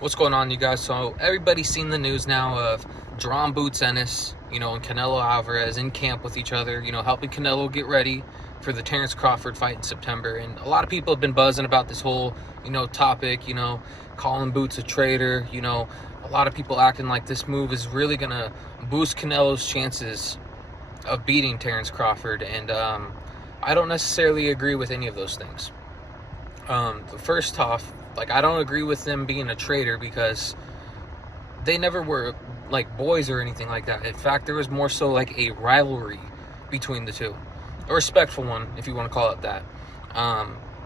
What's going on, you guys? So everybody's seen the news now of Jaron Boots Ennis, and Canelo Alvarez in camp with each other, helping Canelo get ready for the Terence Crawford fight in September. And a lot of people have been buzzing about this whole, topic, calling Boots a traitor, a lot of people acting like this move is really going to boost Canelo's chances of beating Terence Crawford. And I don't necessarily agree with any of those things. First off, I don't agree with them being a traitor because they never were like boys or anything like that. In fact, there was more so like a rivalry between the two, a respectful one, if you want to call it that.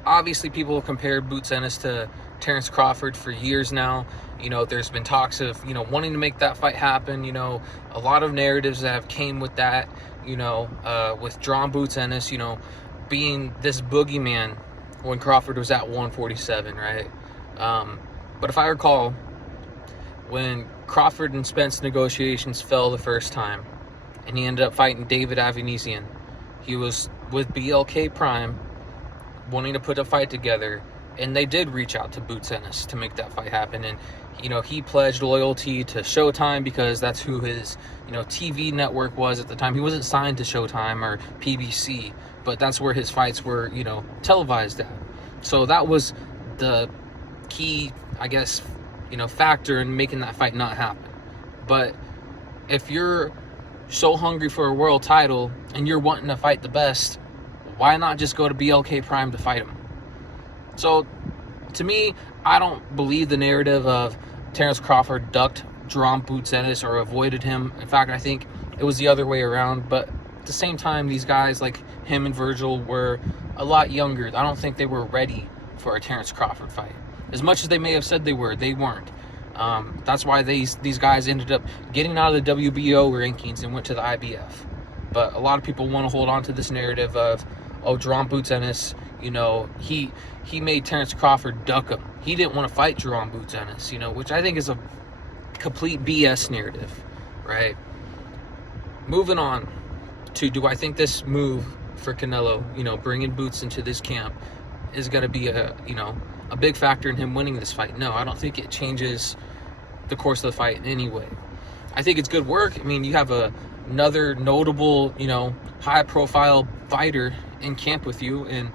Obviously, people have compared Boots Ennis to Terence Crawford for years now. There's been talks of, wanting to make that fight happen. A lot of narratives that have came with that, with Jaron Boots Ennis, being this boogeyman when Crawford was at 147, right? But if I recall, when Crawford and Spence negotiations fell the first time, and he ended up fighting David Avanesian, he was with BLK Prime, wanting to put a fight together, and they did reach out to Boots Ennis to make that fight happen. And he pledged loyalty to Showtime because that's who his TV network was at the time. He wasn't signed to Showtime or PBC, but that's where his fights were televised at. So that was the key, I guess, factor in making that fight not happen. But if you're so hungry for a world title and you're wanting to fight the best, why not just go to BLK Prime to fight him? So to me, I don't believe the narrative of Terence Crawford ducked Jaron Boots Ennis or avoided him. In fact, I think it was the other way around. But at the same time, these guys like him and Virgil were a lot younger. I don't think they were ready for a Terence Crawford fight. As much as they may have said they weren't. That's why these guys ended up getting out of the WBO rankings and went to the IBF. But a lot of people want to hold on to this narrative of, Jaron Boots Ennis, he made Terence Crawford duck him. He didn't want to fight Jaron Boots Ennis, which I think is a complete BS narrative, right? Moving on to, do I think this move for Canelo, bringing Boots into this camp is going to be a big factor in him winning this fight? No, I don't think it changes the course of the fight in any way. I think it's good work. I mean, you have another notable, high-profile fighter in camp with you, and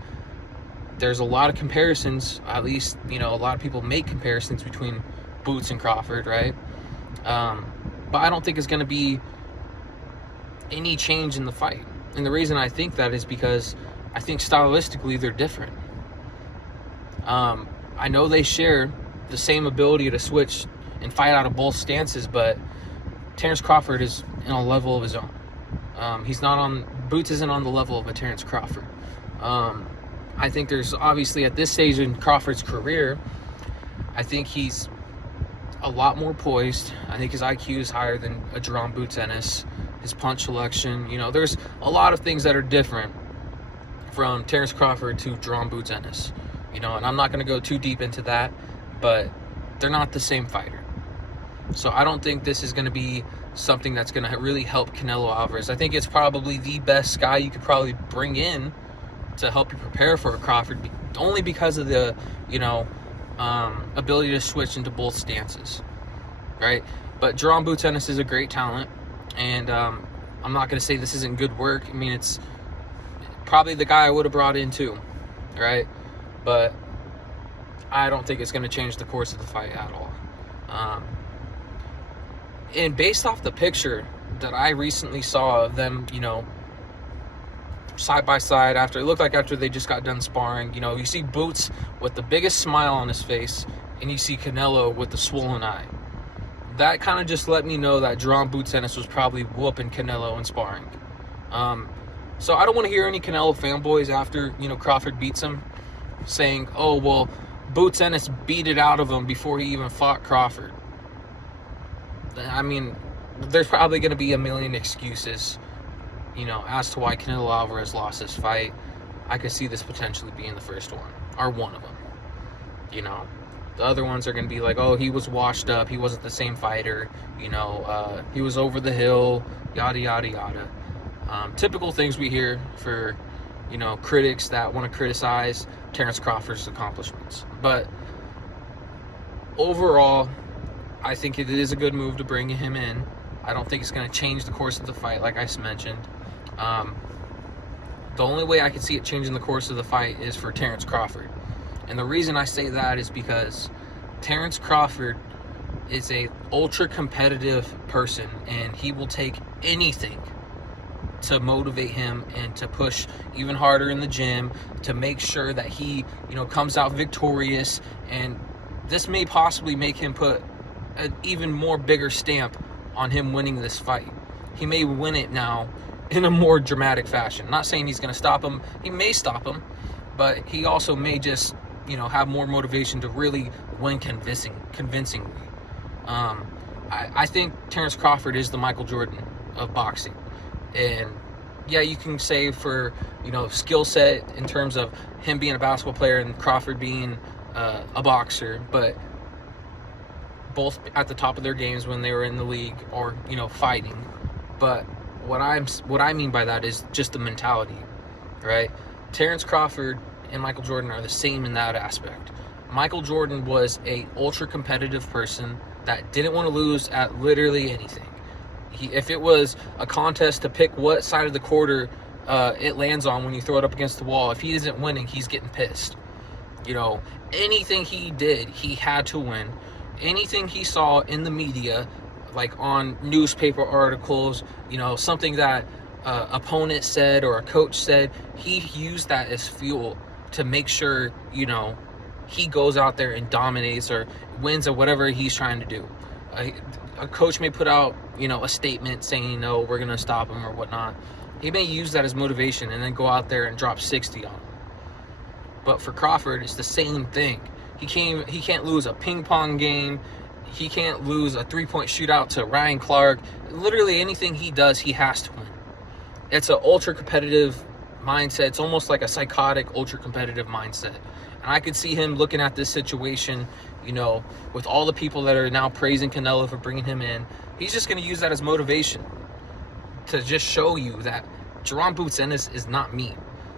there's a lot of comparisons. At least, a lot of people make comparisons between Boots and Crawford, right? But I don't think it's going to be any change in the fight. And the reason I think that is because I think stylistically they're different. I know they share the same ability to switch and fight out of both stances, but Terence Crawford is in a level of his own. Boots isn't on the level of a Terence Crawford. I think there's obviously at this stage in Crawford's career, I think he's a lot more poised. I think his IQ is higher than a Jaron Boots Ennis. His punch selection, there's a lot of things that are different from Terence Crawford to Jaron Boots Ennis. And I'm not going to go too deep into that, but they're not the same fighter. So I don't think this is going to be something that's going to really help Canelo Alvarez. I think it's probably the best guy you could probably bring in to help you prepare for a Crawford, only because of the, ability to switch into both stances, right? But Jaron Boots Ennis is a great talent, and I'm not going to say this isn't good work. I mean, it's probably the guy I would have brought in too, right? But I don't think it's going to change the course of the fight at all. And based off the picture that I recently saw of them, side by side, after they just got done sparring, you see Boots with the biggest smile on his face, and you see Canelo with the swollen eye. That kind of just let me know that Jaron Boots Ennis was probably whooping Canelo in sparring. So I don't want to hear any Canelo fanboys after, Crawford beats him saying, Boots Ennis beat it out of him before he even fought Crawford. I mean, there's probably going to be a million excuses, as to why Canelo Alvarez lost this fight. I could see this potentially being the first one, or one of them. The other ones are going to be like, he was washed up, he wasn't the same fighter, he was over the hill, yada, yada, yada. Typical things we hear for, critics that want to criticize Terence Crawford's accomplishments. But overall, I think it is a good move to bring him in. I don't think it's going to change the course of the fight, like I mentioned. The only way I can see it changing the course of the fight is for Terence Crawford. And the reason I say that is because Terence Crawford is a ultra competitive person, and he will take anything to motivate him and to push even harder in the gym to make sure that he, comes out victorious. And this may possibly make him put an even more bigger stamp on him winning this fight. He may win it now in a more dramatic fashion. Not saying he's going to stop him. He may stop him, but he also may just, have more motivation to really win convincingly. I think Terence Crawford is the Michael Jordan of boxing. And yeah, you can say for, skill set in terms of him being a basketball player and Crawford being a boxer, but both at the top of their games when they were in the league or, fighting. But what I mean by that is just the mentality, right? Terence Crawford and Michael Jordan are the same in that aspect. Michael Jordan was a ultra competitive person that didn't want to lose at literally anything. If it was a contest to pick what side of the quarter it lands on when you throw it up against the wall, if he isn't winning, he's getting pissed. Anything he did, he had to win. Anything he saw in the media, like on newspaper articles, something that opponent said or a coach said, he used that as fuel to make sure, he goes out there and dominates or wins at whatever he's trying to do. A coach may put out, a statement saying, no, we're going to stop him or whatnot. He may use that as motivation and then go out there and drop 60 on him. But for Crawford, it's the same thing. He can't lose a ping pong game. He can't lose a 3-point shootout to Ryan Clark. Literally anything he does, he has to win. It's an ultra competitive mindset. It's almost like a psychotic ultra competitive mindset. And I could see him looking at this situation, with all the people that are now praising Canelo for bringing him in. He's just going to use that as motivation to just show you that Jaron Boots Ennis is not me.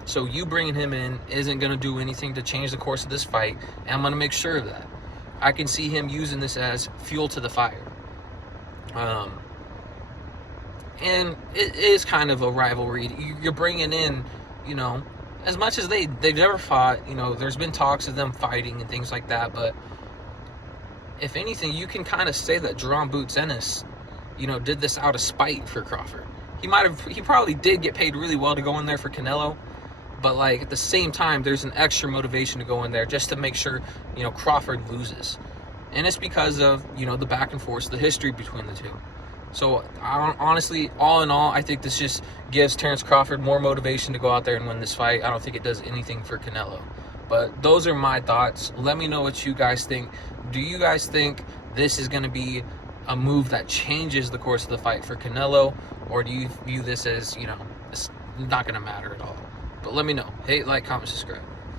So you bringing him in isn't going to do anything to change the course of this fight, and I'm going to make sure of that. I can see him using this as fuel to the fire. And it is kind of a rivalry. You're bringing in, as much as they've never fought, there's been talks of them fighting and things like that, but if anything, you can kind of say that Jaron Boots Ennis, did this out of spite for Crawford. He probably did get paid really well to go in there for Canelo, but like at the same time, there's an extra motivation to go in there just to make sure, Crawford loses. And it's because of, the back and forth, the history between the two. So honestly, all in all, I think this just gives Terence Crawford more motivation to go out there and win this fight. I don't think it does anything for Canelo. But those are my thoughts. Let me know what you guys think. Do you guys think this is going to be a move that changes the course of the fight for Canelo? Or do you view this as, it's not going to matter at all? But let me know. Hate, like, comment, subscribe.